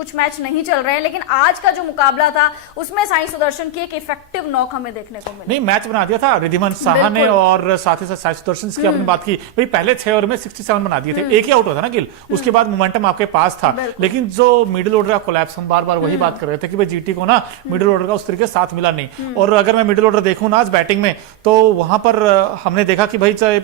कुछ मैच नहीं चल रहे हैं, लेकिन आज का जो मुकाबला था उसमें साई सुदर्शन की एक इफेक्टिव नॉक हमें देखने को मिली। नहीं, मैच बना दिया था रिद्धिमान साहा ने, और साथ ही साथ साई सुदर्शन की आपने बात की भाई, पहले 6 ओवर में 67 बना दिए थे, एक ही आउट हुआ था ना गिल, उसके बाद मोमेंटम आपके पास था। लेकिन जो मिडिल ऑर्डर का कोलैप्स, हम बार बार वही बात कर रहे थे कि भाई जीटी को ना मिडिल ऑर्डर का उस तरीके से साथ मिला नहीं। और अगर मैं मिडिल ऑर्डर देखूं ना आज बैटिंग में, तो वहां पर हमने देखा कि भाई चाहे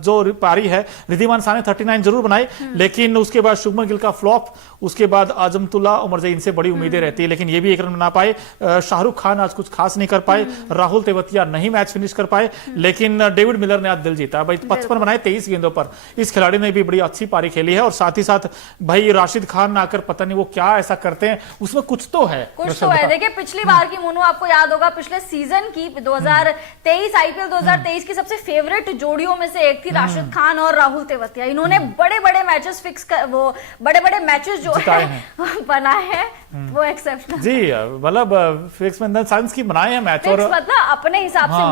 जो पारी है रिद्धिमान साहा ने 39 जरूर बनाई, लेकिन उसके बाद शुभमन गिल का फ्लॉप, उसके बाद आजमतुल्ला उमर जई, इनसे बड़ी उम्मीदें रहती है, लेकिन ये भी एक रन बना पाए। शाहरुख खान आज कुछ खास नहीं कर पाए, राहुल तेवतिया नहीं मैच फिनिश कर पाए, लेकिन डेविड मिलर ने आज दिल जीता भाई, 55 बनाए 23 गेंदों पर। इस खिलाड़ी ने भी बड़ी अच्छी पारी खेली है, और साथ ही साथ भाई राशिद खान आकर पता नहीं वो क्या ऐसा करते हैं, उसमें कुछ तो है। देखिए पिछली बार की मोनू आपको याद होगा, पिछले सीजन की 2023 आईपीएल 2023 की सबसे फेवरेट जोड़ियों में से एक थी राशिद खान और राहुल तेवतिया। इन्होंने बड़े बड़े मैचेस वो बड़े बड़े मैचेस जो है बनाए हैं, वो एक्सेप्शनल जी, मतलब फिक्स में साइंस की बनाए हैं मैच, और मतलब अपने हिसाब से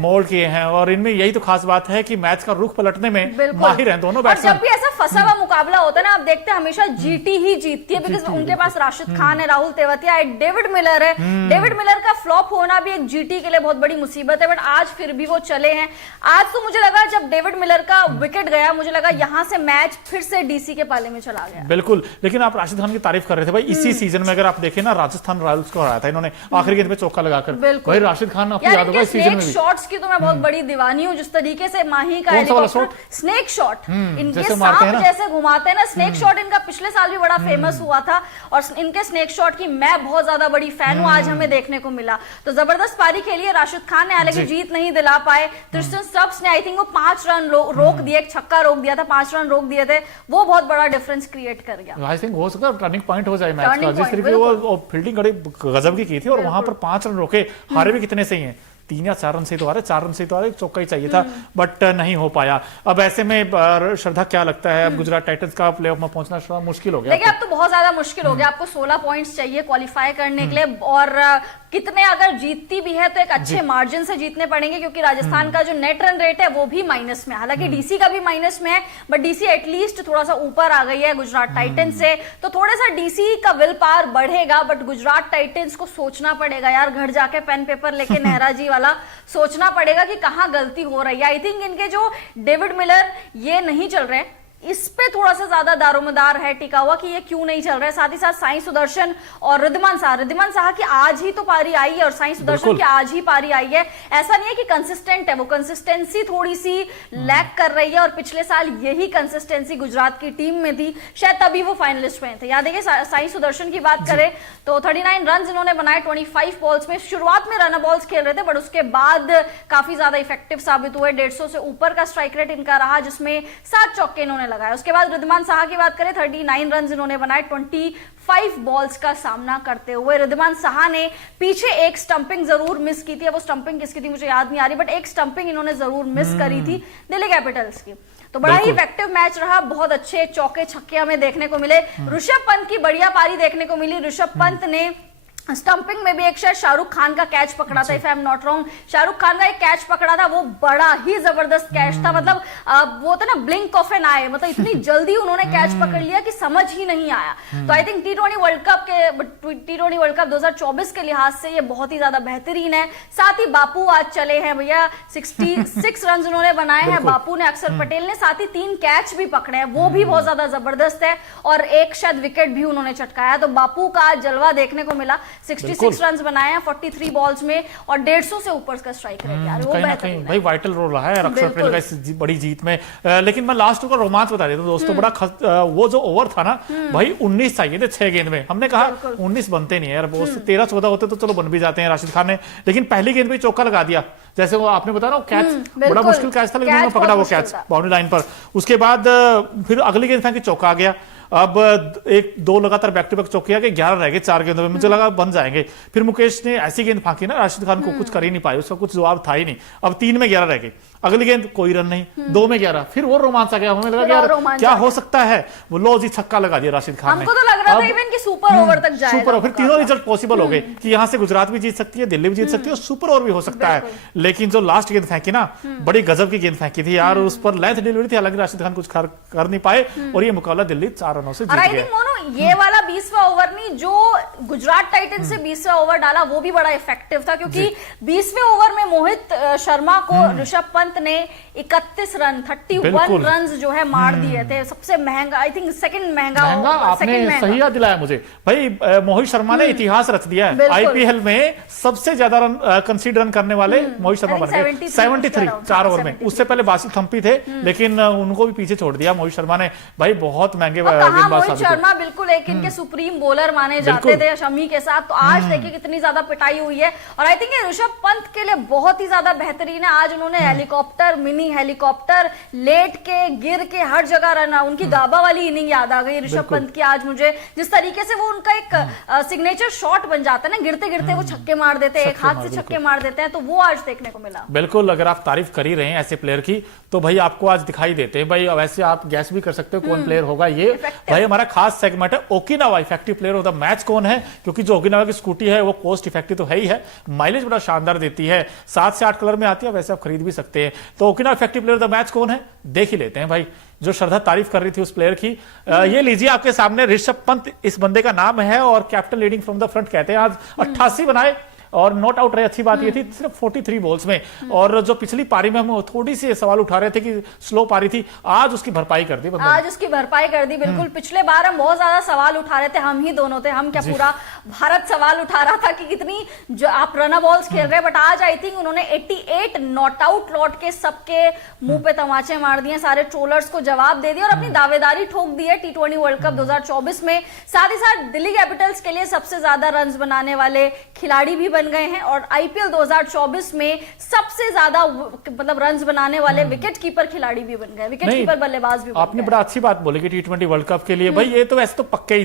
मोल्ड किए हैं, और इनमें यही तो खास बात है कि मैच का रुख पलटने में माहिर हैं दोनों बैट्समैन। जब भी ऐसा फंसा हुआ मुकाबला होता है ना, आप देखते हैं हमेशा जीटी ही जीतती है, बिकॉज उनके पास राशिद खान है, राहुल तेवतिया है, डेविड मिलर है। डेविड मिलर का फ्लॉप होना भी एक जीटी के लिए बहुत बड़ी मुसीबत है, बट आज फिर भी वो चले हैं। आज तो मुझे लगा जब डेविड मिलर का विकेट गया, मुझे लगा यहां से मैच फिर से डीसी के पाले में चला गया। बिल्कुल, लेकिन आप राशिद खान की तारीफ कर रहे थे भाई, इसी सीजन में अगर आप देखें ना, राजस्थान रॉयल्स को हराया था इन्होंने आखिरी गेंद पे चौका लगाकर। भाई राशिद खान आपको याद होगा इस सीजन में भी शॉट्स की तो मैं बहुत बड़ी दीवानी हूं, जिस तरीके से माही का स्नेक शॉट इनके सांप जैसे घुमाते हैं ना, स्नेक शॉट इनका पिछले साल भी बड़ा फेमस हुआ था, और इनके स्नेक शॉट की मैं बहुत ज्यादा बड़ी फैन हूं, आज हमें देखने को मिला। तो जबरदस्त पारी खेली है राशिद खान ने, हालांकि जीत नहीं दिला पाए। ट्रिस्टन स्टब्स ने आई थिंक वो 5 रन रोक दिए, एक छक्का रोक दिया था, 5 रन रोक दिए थे, वो बहुत बड़ा डिफरेंस क्रिएट कर गया। आई थिंक हो सकता है टर्निंग पॉइंट हो जाए मैच का, जिस तरीके वो फील्डिंग गजब की थी, और वहां पर 5 रन रोके, हारे भी कितने से ही हैं, 3 या 4 रन से तो आ रहे, 4 रन से तो आ रहे, चौका ही चाहिए था, बट नहीं हो पाया। अब ऐसे में श्रद्धा क्या लगता है, अब गुजरात टाइटंस का प्लेऑफ में पहुंचना मुश्किल हो गया? देखिए अब तो बहुत ज्यादा मुश्किल हो गया, आपको 16 पॉइंट्स चाहिए क्वालिफाई करने के लिए, और कितने अगर जीतती भी है तो एक अच्छे मार्जिन से जीतने पड़ेंगे, क्योंकि राजस्थान का जो नेट रन रेट है वो भी माइनस में, हालांकि डीसी का भी माइनस में है, बट डीसी एटलीस्ट थोड़ा सा ऊपर आ गई है गुजरात टाइटंस से, तो थोड़ा सा डीसी का विल पावर बढ़ेगा, बट गुजरात टाइटंस को सोचना पड़ेगा यार, घर जाके पेन पेपर लेके नेहरा जी वाला सोचना पड़ेगा कि कहां गलती हो रही है। आई थिंक इनके जो डेविड मिलर ये नहीं चल रहे, इस पे थोड़ा सा ज्यादा दारोमदार है टिका हुआ कि ये क्यों नहीं चल रहा है। साथ ही साथ साई सुदर्शन और रिद्धिमान साहा की आज ही तो पारी आई है, और साई सुदर्शन की आज ही पारी आई है। ऐसा नहीं है कि कंसिस्टेंट है, वो कंसिस्टेंसी थोड़ी सी लैक कर रही है, और पिछले साल यही कंसिस्टेंसी गुजरात की टीम में थी, शायद तभी वो फाइनलिस्ट में थे। याद है कि साई सुदर्शन की बात करें तो 39 रन इन्होंने बनाए 25 बॉल्स में। शुरुआत में रन बॉल्स खेल रहे थे, बट उसके बाद काफी ज्यादा इफेक्टिव साबित हुए। 150 से ऊपर का स्ट्राइक रेट इनका रहा, जिसमें 7 चौके इन्होंने लगाया। उसके बाद रिद्धिमान साहा की बात करें, 39 रन इन्होंने बनाए 25 बॉल्स का सामना करते हुए। रिद्धिमान साहा ने पीछे एक स्टंपिंग जरूर मिस की थी, वो स्टंपिंग किसकी थी मुझे याद नहीं आ रही, बट एक स्टंपिंग इन्होंने जरूर मिस करी थी दिल्ली कैपिटल्स की। तो बड़ा ही इफेक्टिव मैच रहा, बहुत अच्छे चौके छक्के हमें देखने को मिले। ऋषभ पंत की बढ़िया पारी देखने को मिली। ऋषभ पंत ने स्टंपिंग में भी एक शायद शाहरुख खान का कैच पकड़ा था, if I am not wrong, Shahrukh Khan का एक कैच पकड़ा था, वो बड़ा ही जबरदस्त कैच था। मतलब वो था ना ब्लिंक ऑफ एन आई, मतलब इतनी जल्दी उन्होंने कैच पकड़ लिया कि समझ ही नहीं आया। तो I think T20 world cup 2024 के लिहाज से ये बहुत ही ज्यादा बेहतरीन है। साथ ही बापू आज चले हैं भैया, 66 रन उन्होंने बनाए हैं बापू ने, अक्षर पटेल ने, साथ ही 3 कैच भी पकड़े हैं, वो भी बहुत ज्यादा जबरदस्त है, और एक शायद विकेट भी उन्होंने चटकाया। तो बापू का जलवा देखने को मिला, 66 रन बनाए हैं 43 बॉल्स में, और 150 से ऊपर का स्ट्राइक रेट यार, वो बेहतरीन है। भाई वाइटल रोल रहा है अक्षर पटेल का इस बड़ी जीत में। लेकिन मैं लास्ट का रोमांच बता देता हूं दोस्तों, बड़ा वो जो ओवर था ना भाई, 19 चाहिए थे 6 गेंद में। हमने कहा 19 बनते नहीं है यार, 13-14 होते तो चलो बन भी जाते हैं राशिद खान ने, लेकिन पहली गेंद पे चौका लगा दिया। जैसे वो आपने बताया ना कैच बड़ा मुश्किल कैच था, लेकिन उन्होंने पकड़ा वो कैच बाउंड्री लाइन पर। उसके बाद फिर अगली गेंद फेंकी, चौका आ गया। अब 1-2 लगातार बैक टू बैक चौके आ गए, 11 रह गए 4 गेंदों में, मुझे लगा बन जाएंगे। फिर मुकेश ने ऐसी गेंद फांकी ना, राशिद खान को कुछ कर ही नहीं पाए, उसका कुछ जवाब था ही नहीं। अब 3 में 11 रह गए। अगली गेंद कोई रन नहीं, 2 में 11, फिर वो रोमांच आ गया, हमें लगा यार क्या हो सकता है, वो लो जी छक्का लगा दिया राशिद खान ने। हमको तो लग रहा था इवन कि सुपर ओवर तक जाएगा, सुपर, फिर तीनों रिजल्ट पॉसिबल हो गए कि यहाँ से गुजरात भी जीत सकती है, दिल्ली भी जीत सकती है और सुपर ओवर भी हो सकता है। लेकिन जो लास्ट गेंद फेंकी ना, बड़ी गजब की गेंद फेंकी थी यार, उस पर लेंथ डिलीवरी थी, हालांकि राशिद खान कुछ कर नहीं पाए और ये मुकाबला दिल्ली 4 रनों से जीत गया। मोनू ये वाला 20वां ओवर नहीं, जो गुजरात टाइटंस से 20वां ओवर डाला वो भी बड़ा इफेक्टिव था, क्योंकि 20वें ओवर में मोहित शर्मा को ऋषभ पंत ने 31 रन 31 रन जो है मार दिए थे। सबसे महंगा, आई थिंक सेकंड महंगा आपने सही याद दिलाया मुझे भाई, मोहित शर्मा ने इतिहास रच दिया है। आईपीएल में सबसे ज्यादा रन कंसीड रन करने वाले मोहित शर्मा बन गए, 73 4 ओवर में। उससे पहले बासित थम्पी थे, लेकिन उनको भी पीछे छोड़ दिया मोहित शर्मा ने। भाई बहुत महंगे गेंदबाज मोहित शर्मा बिल्कुल एक इनके सुप्रीम बॉलर माने जाते थे शमी के साथ, तो आज देखिए कितनी ज्यादा पिटाई हुई है। और आई थिंक ये ऋषभ पंत के लिए बहुत ही ज्यादा बेहतरीन है। आज उन्होंने हेलीकॉप्टर, मिनी हेलीकॉप्टर, लेट के, गिर के, हर जगह रन, उनकी गाबा वाली इनिंग याद आ गई ऋषभ पंत की आज मुझे। जिस तरीके से वो उनका एक सिग्नेचर शॉट बन जाता है ना, गिरते गिरते वो छक्के मार देते हैं, एक हाथ से छक्के मार देते हैं, तो वो आज देखने को मिला। बिल्कुल, अगर आप तारीफ कर ही रहे हैं ऐसे प्लेयर की, तो भाई आपको आज दिखाई देते हैं। भाई वैसे आप गैस भी कर सकते हो कौन प्लेयर होगा ये। भाई हमारा खास सेगमेंट है Okinawa effective player of the match कौन है, क्योंकि जो ओकिनावा की स्कूटी है वो कोस्ट इफेक्टिव तो है ही है, माइलेज बड़ा शानदार देती है, 7 से 8 कलर में आती है, वैसे आप खरीद भी सकते हैं। तो Okinawa effective player of the match कौन है, देख ही लेते हैं भाई। जो श्रद्धा तारीफ कर रही थी उस प्लेयर की, ये लीजिए आपके सामने ऋषभ पंत इस बंदे का नाम है, और captain leading from the front कहते हैं। आज 88 बनाए और नॉट आउट रहे, अच्छी बात ये थी सिर्फ 43 बॉल्स में। और जो पिछली पारी में हम थोड़ी सी सवाल उठा रहे थे कि स्लो पारी थी, आज उसकी भरपाई कर दी, आज उसकी भरपाई कर दी। बिल्कुल, पिछले बार हम बहुत ज्यादा सवाल उठा रहे थे, हम ही दोनों थे, हम क्या पूरा भारत सवाल उठा रहा था कि कितनी जो आप रन बॉल्स खेल रहे हैं, बट आज आई थिंक उन्होंने 88 नॉट आउट लौट के सबके मुंह पे तमाचे मार दिए, सारे ट्रोलर्स को जवाब दे दिया और अपनी दावेदारी ठोक दी है T20 वर्ल्ड कप 2024 में। साथ ही साथ दिल्ली कैपिटल्स के लिए सबसे ज्यादा रन बनाने वाले खिलाड़ी भी बन गए हैं, और आईपीएल 2024 में सबसे ज्यादा मतलब रन्स बनाने वाले विकेट कीपर खिलाड़ी भी बन गए, विकेट कीपर बल्लेबाज भी बन गए। आपने बड़ा अच्छी बात बोली कि T20 वर्ल्ड कप के लिए भाई ये तो वैसे तो पक्के ही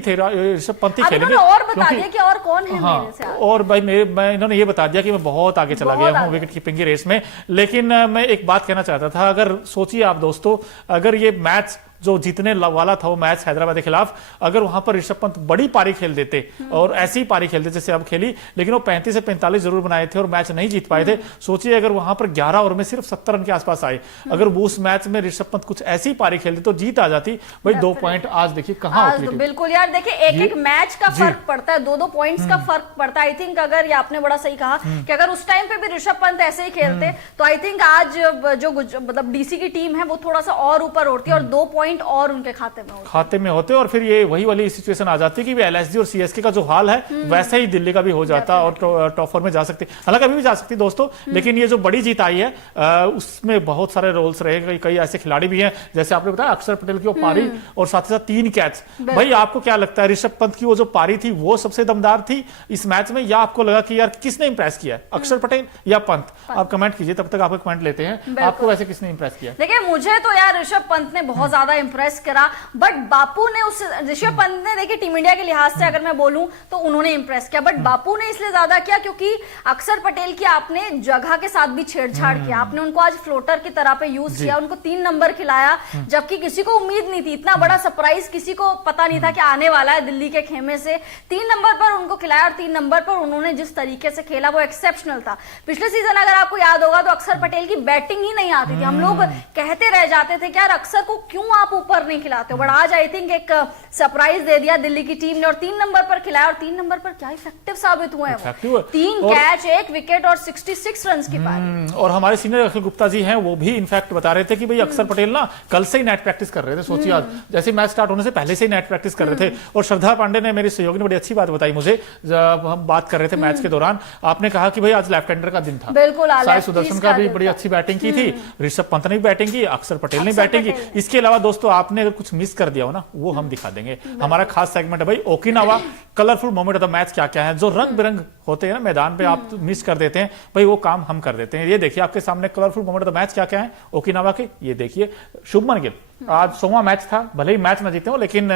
थे, ऋषभ पंत ही खेलेंगे। और बता दिया कि और कौन है मेरे से। और भाई मैं इन्होंने ये बता दिया कि मैं बहुत आगे चला गया हूँ विकेट कीपिंग की रेस में। लेकिन मैं एक बात कहना चाहता था, अगर सोचिए आप दोस्तों, अगर ये मैच जो जीतने वाला था वो मैच हैदराबाद के खिलाफ, अगर वहां पर ऋषभ पंत बड़ी पारी खेल देते और ऐसी पारी खेलते जैसे अब खेली, लेकिन वो 35 से 45 जरूर बनाए थे और मैच नहीं जीत पाए थे। सोचिए अगर वहां पर 11 ओवर में सिर्फ 70 रन के आसपास आए, अगर वो उस मैच में ऋषभ पंत कुछ ऐसी पारी खेलते तो जीत आ जाती। भाई 2 पॉइंट आज देखिए कहां तो बिल्कुल यार, देखिए एक एक मैच का फर्क पड़ता है, 2-2 पॉइंट्स का फर्क पड़ता है। आई थिंक अगर ये आपने बड़ा सही कहा कि अगर उस टाइम पे भी ऋषभ पंत ऐसे ही खेलते तो आई थिंक आज जो मतलब डीसी की टीम है वो थोड़ा सा और ऊपर उठती और 2 पॉइंट और उनके खाते में होते, और फिर ये वही वाली सिचुएशन आ जाती कि एलएसजी और सीएसके का जो हाल है वैसे ही दिल्ली का भी हो जाता और टॉप 4 में जा सकती, हालांकि अभी भी जा सकती दोस्तों। लेकिन ये जो बड़ी जीत आई है उसमें बहुत सारे रोल्स रहे, कई ऐसे खिलाड़ी भी हैं जैसे आपने बताया अक्षर पटेल की वो पारी और साथ ही साथ 3 कैच। भाई आपको क्या लगता है ऋषभ पंत की वो जो पारी थी वो सबसे दमदार थी इस मैच में, या आपको लगा कि यार किसने इंप्रेस किया, अक्षर पटेल या पंत? आप कमेंट कीजिए, तब तक आपको कमेंट लेते हैं, आपको वैसे किसने इंप्रेस किया? देखिए मुझे तो यार ऋषभ पंत ने बहुत ज्यादा इंप्रेस करा, बट बापू ने उस ऋषभ पंत ने देखिए टीम इंडिया के लिहाज से अगर मैं बोलूं तो उन्होंने इंप्रेस किया, बट बापू ने इसलिए ज्यादा किया क्योंकि अक्षर पटेल की आपने जगह के साथ भी छेड़छाड़ किया, आपने उनको आज फ्लोटर की तरह पे यूज किया, उनको 3 नंबर खिलाया, जबकि किसी को उम्मीद नहीं थी, इतना बड़ा सरप्राइज किसी को पता नहीं था कि आने वाला है दिल्ली के खेमे से। 3 नंबर पर उनको खिलाया और 3 नंबर पर उन्होंने जिस तरीके से खेला वो एक्सेप्शनल था। पिछले सीजन अगर आपको याद होगा तो अक्षर पटेल की बैटिंग ही नहीं आती थी, हम लोग कहते रह जाते थे कि यार अक्षर को क्यों आप ऊपर नहीं खिलाते हो, बट आज आई थिंक एक सरप्राइज दे दिया दिल्ली की टीम ने और 3 नंबर पर खिलाया, और 3 नंबर पर क्या इफेक्टिव साबित हुए हैं वो, 3 कैच 1 विकेट और 66 रन की पारी। और हमारे सीनियर अखिल गुप्ता जी हैं, वो भी इनफैक्ट बता रहे थे कि भाई अक्षर पटेल ना कल से ही नेट प्रैक्टिस कर रहे थे, सोचिए आज जैसे मैच स्टार्ट होने से पहले से ही नेट प्रैक्टिस कर रहे थे। और श्रद्धा पांडे ने, मेरी सहयोगी ने बड़ी अच्छी बात बताई मुझे, जब हम बात कर रहे थे मैच के दौरान, आपने कहा कि भाई आज लेफ्ट हैंडर का दिन था, बिल्कुल साई सुदर्शन का भी बड़ी अच्छी बैटिंग की थी, ऋषभ पंत ने भी बैटिंग की, अक्षर पटेल ने बैटिंग की। इसके अलावा दोस्तों आपने अगर कुछ मिस कर दिया हो ना वो हम दिखा देंगे। हमारा खास सेगमेंट है भाई Okinawa colourful moment of the match क्या क्या है, जो रंग बिरंग होते हैं ना मैदान पे, आप मिस कर देते हैं भाई, वो काम हम कर देते हैं। ये देखिए आपके सामने colourful moment of the match क्या क्या है ओकिनावा के। ये देखिए शुभमन गिल, आज 100वां मैच था, भले ही मैच ना जीते हो लेकिन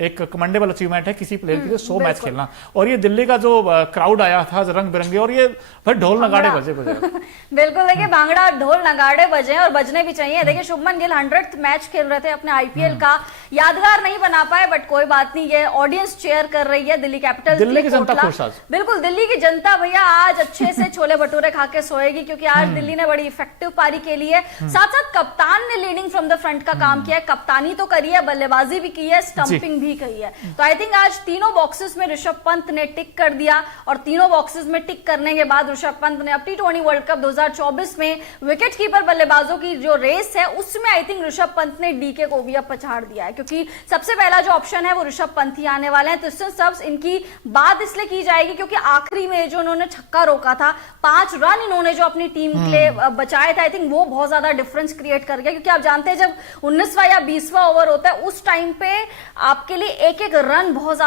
एक कमेंडेबल अचीवमेंट है किसी प्लेयर के लिए 100 मैच खेलना। और ये दिल्ली का जो क्राउड आया था रंग बिरंगे, और ये भाई ढोल नगाड़े बजे बिल्कुल, देखिए भांगड़ा ढोल नगाड़े बजे और बजने भी चाहिए। देखिए शुभमन गिल 100th मैच खेल रहे थे अपने आईपीएल का, यादगार नहीं बना पाए बट कोई बात नहीं, ये ऑडियंस चेयर कर रही है दिल्ली कैपिटल्स दिल्ली की जनता खुश आज। बिल्कुल, दिल्ली की जनता भैया आज अच्छे से छोले भटूरे खा के सोएगी, क्योंकि आज दिल्ली ने बड़ी इफेक्टिव पारी खेली है। साथ साथ कप्तान ने लीडिंग फ्रॉम द फ्रंट का काम किया है, कप्तानी तो करी है, बल्लेबाजी भी की है, स्टंपिंग भी की है। तो आई थिंक आज तीनों बॉक्सेस में ऋषभ पंत ने टिक कर दिया, और तीनों बॉक्सेस में टिक करने के बाद ऋषभ पंत ने अब T20 वर्ल्ड कप 2024 में विकेट कीपर बल्लेबाजों की जो रेस है उसमें आई थिंक ऋषभ पंत ने डीके को भी अब पछाड़ दिया है, क्योंकि सबसे पहला जो ऑप्शन है वो ऋषभ पंत ही आने वाले हैं। तो सबस इनकी बात इसलिए की जाएगी क्योंकि आखिरी में जो उन्होंने छक्का रोका था, 5 रन इन्होंने जो अपनी टीम के लिए बचाए थे, आई थिंक वो बहुत ज्यादा डिफरेंस क्रिएट कर गया। क्योंकि आप जानते हैं जब 19वां या 20वां ओवर होता है उस टाइम पे आपके लिए एक एक रन बहुत ज्यादा